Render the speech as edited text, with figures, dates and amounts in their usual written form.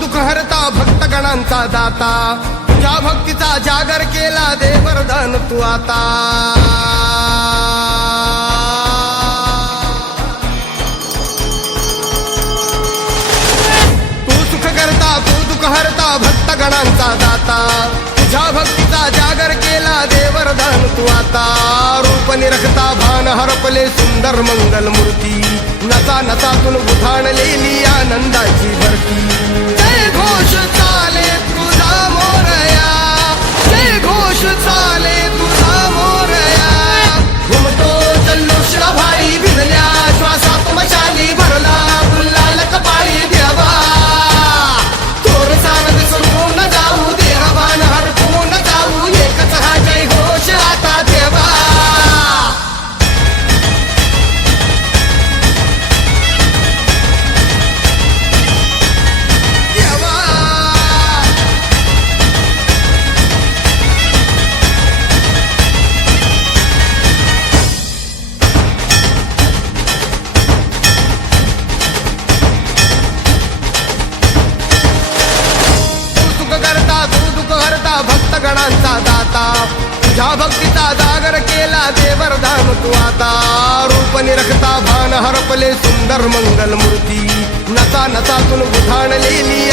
दुःख हरता भक्तगणांचा दाता तुझ्या भक्तीचा जागर केला दे वरदान तू आता हरता भक्तगणांचा दाता तुझ्या भक्तीचा जागर केला दे वरदान तू आता रूप निरखता भान हरपले सुंदर मंगल मूर्ती नचा नचातून उधाणलेली आनंदाची भरती जय घोष चाले तुझा मोरया जय घोष चाले तुझा मोरया घुमतो जल्लोष भाई भिजल्या श्वासात मशाली भरला गुलाल कपाळी देवा भक्तगणांचा दाता तुझ्या भक्तीचा जागर केला दे वरदान तू आता रूप निरखता भान हरपले सुंदर मंगल मूर्ती नचा नचातून उधाणलेली